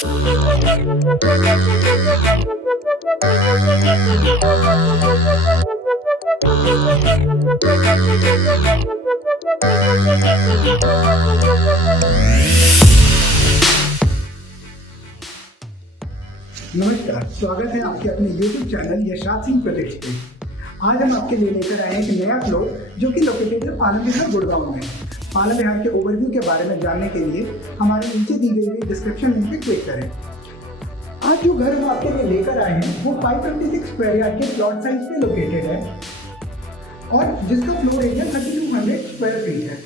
नमस्कार, स्वागत है आपके अपने YouTube चैनल यशाद सिंह प्रोजेक्ट्स पे। आज हम आपके लिए लेकर आए हैं एक नया फ्लोर जो कि लोकेटेड है पालम विहार गुड़गांव में। पालम विहार के ओवरव्यू के बारे में जानने के लिए हमारे नीचे दी गई डिस्क्रिप्शन लिंक पे क्लिक करें। आज जो घर हम आपके लिए लेकर आए हैं वो 526 स्क्वायर यार्ड के प्लॉट साइज पे लोकेटेड है और जिसका फ्लोर एरिया 3200 स्क्वायर फीट है।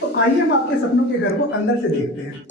तो आइए हम आपके सपनों के घर को अंदर से देखते हैं।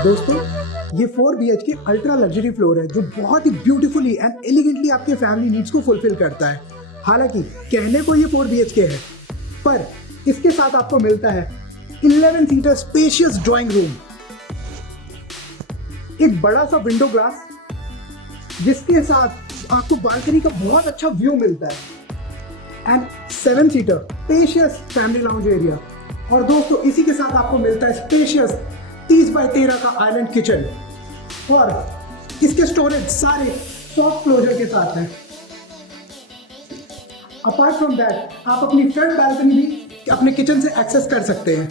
दोस्तों, ये 4 BHK अल्ट्रा लग्जरी फ्लोर है जो बहुत ही ब्यूटीफुली एंड एलिगेंटली आपके फैमिली नीड्स को फुलफिल करता है। हालांकि कहने को ये 4 BHK है, पर इसके साथ आपको मिलता है 11 सीटर स्पेशियस ड्राइंग रूम, एक बड़ा सा विंडो ग्लास जिसके साथ आपको बालकनी का बहुत अच्छा व्यू मिलता है and 7 seater spacious family lounge area. और दोस्तों, इसी के साथ आपको मिलता है स्पेशियस 30 बाय 13 का आइलैंड किचन और इसके स्टोरेज सारे सॉफ्ट क्लोजर के साथ हैं। अपार्ट फ्रॉम दैट आप अपनी फ्रंट बालकनी भी अपने किचन से एक्सेस कर सकते हैं।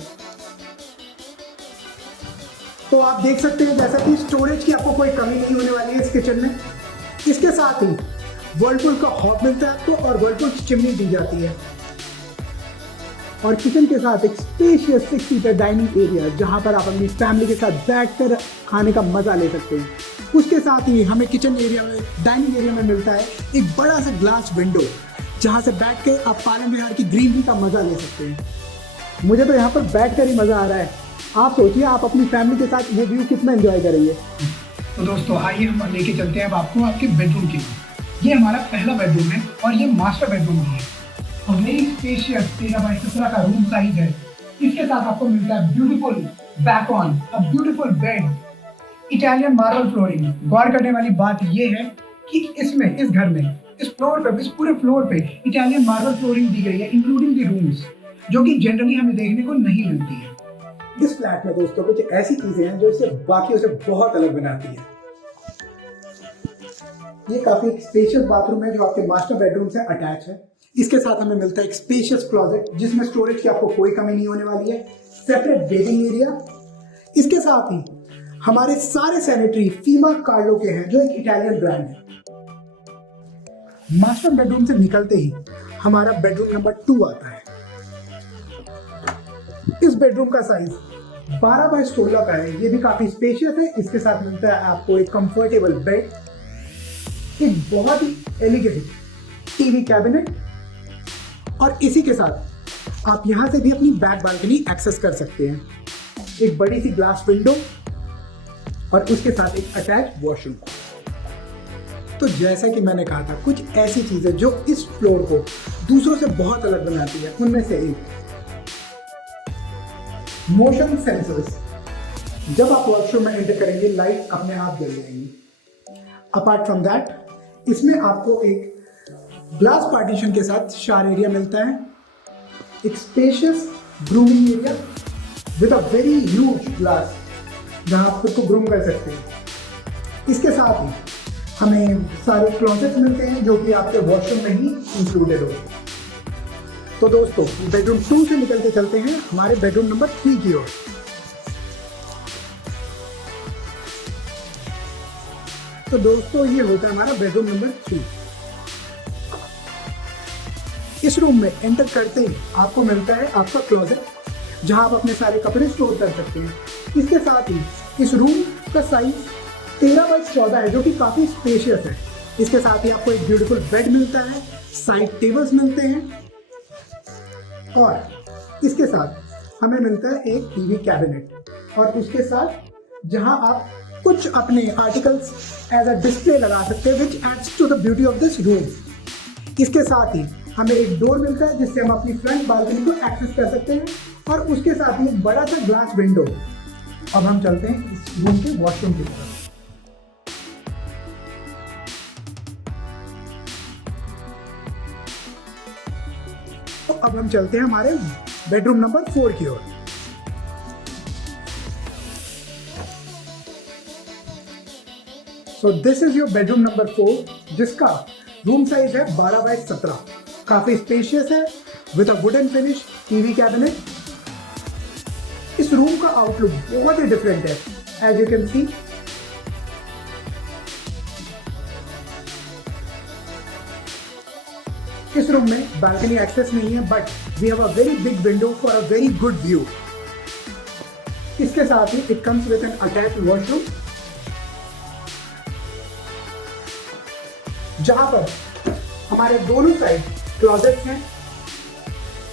तो आप देख सकते हैं जैसा कि स्टोरेज की आपको कोई कमी नहीं होने वाली है इस किचन में। इसके साथ ही वर्लपूल का हॉब मिलता है आपको और वर्लपूल की चिमनी दी जाती है और किचन के साथ एक स्पेशियस 6 सीटर डाइनिंग एरिया जहां पर आप अपनी फैमिली के साथ बैठकर खाने का मजा ले सकते हैं। उसके साथ ही हमें किचन एरिया में डाइनिंग एरिया में मिलता है एक बड़ा सा ग्लास विंडो जहां से बैठ के आप पालम विहार की ग्रीनरी का मजा ले सकते हैं। मुझे तो यहाँ पर बैठकर ही मजा आ रहा है। आप सोचिए आप अपनी फैमिली के साथ ये व्यू कितना एंजॉय करेंगे। तो दोस्तों, आइए हम लेके चलते हैं अब आपको आपके बेडरूम की। ये हमारा पहला बेडरूम है और ये मास्टर बेडरूम भी है और वेरी स्पेशियस 13 बाय 17 का रूम साइज है। इसके साथ आपको मिलता है ब्यूटीफुल बैकऑन, a beautiful bed, Italian marble flooring. गौर करने वाली बात ये है कि इसमें, इस घर में, इस फ्लोर पे, इस पूरे फ्लोर पे इटालियन मार्बल फ्लोरिंग दी गई है इंक्लूडिंग दी रूम्स, जो कि जनरली हमें देखने को नहीं मिलती है। इस फ्लैट में दोस्तों कुछ ऐसी चीजें हैं जो इसे बाकियों से बहुत अलग बनाती है। ये काफी स्पेशियस बाथरूम है जो आपके मास्टर बेडरूम से अटैच है। इसके साथ हमें मिलता है एक स्पेशियस क्लोजेट जिसमें स्टोरेज की आपको कोई कमी नहीं होने वाली है, सेपरेट बेडिंग एरिया। इसके साथ ही हमारे सारे सैनिटरी फीमा कार्लो के हैं जो एक इटालियन ब्रांड है। मास्टर बेडरूम से निकलते ही हमारा बेडरूम नंबर 2 आता है। इस बेडरूम का साइज 12 बाय 16 का है। ये भी काफी स्पेशियस है। इसके साथ मिलता है आपको एक कंफर्टेबल बेड, एक बहुत ही एलिगेंट टीवी कैबिनेट और इसी के साथ आप यहां से भी अपनी बैक बालकनी एक्सेस कर सकते हैं। एक बड़ी सी ग्लास विंडो और उसके साथ एक अटैच वॉशरूम। तो जैसा कि मैंने कहा था, कुछ ऐसी चीजें जो इस फ्लोर को दूसरों से बहुत अलग बनाती है, उनमें से एक मोशन सेंसर्स। जब आप वॉशरूम में एंटर करेंगे लाइट अपने आप जल जाएंगी। अपार्ट फ्रॉम दैट, इसमें आपको एक ग्लास पार्टीशन के साथ शावर एरिया मिलता है, एक spacious grooming area with a very huge glass जहां आप खुद को ग्रूम कर सकते हैं। इसके साथ ही हमें सारे क्लोजेट्स मिलते हैं जो कि आपके वॉशरूम में ही इंक्लूडेड हो। तो दोस्तों, बेडरूम 2 से निकल के चलते हैं हमारे बेडरूम नंबर 3 की ओर। तो दोस्तों, ये होता है हमारा बेडरूम नंबर 3। इस रूम में एंटर करते ही आपको मिलता है आपका क्लोजेट, जहां आप अपने सारे कपड़े स्टोर कर सकते हैं। इसके साथ ही इस रूम का साइज 13x14 है, जो कि काफ़ी स्पेशियस है। इसके साथ ही आपको एक ब्यूटीफुल बेड मिलता है, साइड टेबल्स मिलते हैं और इसके साथ हमें मिलता है एक टीवी कैबिनेट, और उसके साथ जहां आप कुछ अपने आर्टिकल्स एज अ डिस्प्ले लगा सकते हैं, which adds to the beauty of this room. इसके साथ ही हमें एक डोर मिलता है जिससे हम अपनी फ्रंट बालकनी को एक्सेस कर सकते हैं, और उसके साथ ही एक बड़ा सा ग्लास विंडो। अब हम चलते हैं इस रूम के वॉशरूम की तरफ। तो अब हम चलते हैं हमारे बेडरूम नंबर 4 की ओर। So this is your bedroom number 4, जिसका रूम साइज है 12x17। काफी स्पेशियस है with a wooden finish TV cabinet. इस रूम का आउटलुक बहुत ही डिफरेंट है, एज यू कैन सी। इस रूम में बालकनी एक्सेस नहीं है, but we have a very big window for a very good view. इसके साथ ही it comes with an attached washroom, जहां पर हमारे दोनों साइड क्लोजेट्स हैं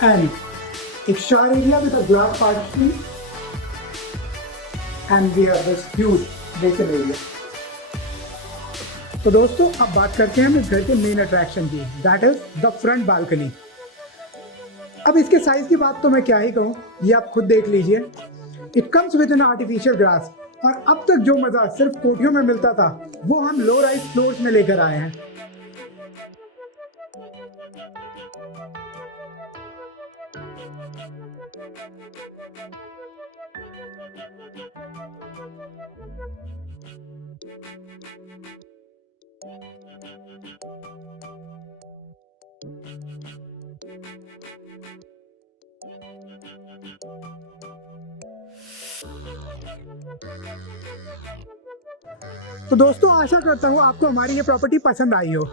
एंड एक shower area with a glass partition and we have this huge basin area. तो दोस्तों, अब बात करते हैं हम इस घर के मेन अट्रैक्शन की, that is the front balcony. अब इसके साइज की बात तो मैं क्या ही कहूँ, ये आप खुद देख लीजिए। It comes with an artificial grass, और अब तक जो मजा सिर्फ कोठियों में मिलता था, वो हम लो राइज फ्लोर्स में लेकर आए हैं। तो दोस्तों, आशा करता हूँ आपको हमारी ये प्रॉपर्टी पसंद आई हो।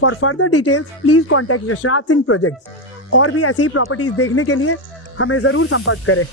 For further details please contact Yashraj Singh projects. और भी ऐसी ही प्रॉपर्टीज देखने के लिए हमें ज़रूर संपर्क करें।